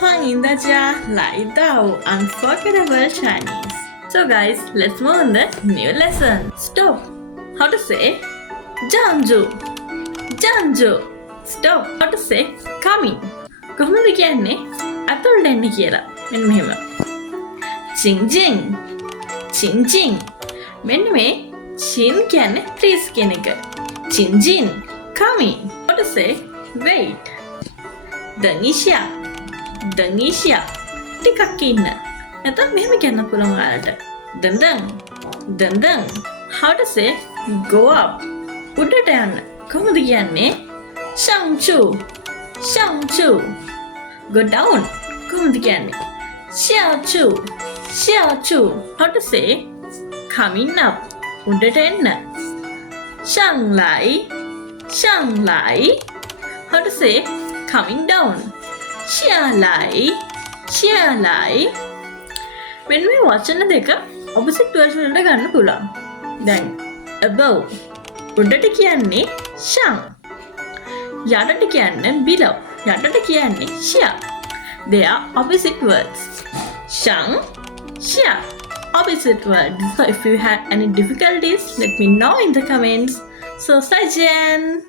欢迎大家来到 Unforgettable Chinese. So guys, let's move on the new lesson. Stop. How to say 站住站住 Stop. How to say coming. කොහොමද කියන්නේ අතුල්ට එන්න කියලා. මෙන්න මෙහෙම. 请进请进 මෙන්න මේ 请 කියන්නේ please කියන එක. 请进 coming. How to say wait. 等一下等一下ටිකක් ඉන්න. නැත්නම් මෙහෙම කියන්න පුළුවන් ඔයාලට. 等等等等 How to say go up. උඩට යන්න. කොහොමද කියන්නේ? 上去上去 Go down. කොහොමද කියන්නේ? 下去下去 How to say coming up. උඩට එන්න. 上来上来 How to say coming down. 下来下来මෙන්න මේ වචන දෙක opposite version වලට ගන්න පුළුවන්. දැන් above උඩට කියන්නේ 上 යටට කියන්නේ below යටට කියන්නේ 下 They are opposite words. 上 下 opposite words. So if you have any difficulties, let me know in the comments. So 再见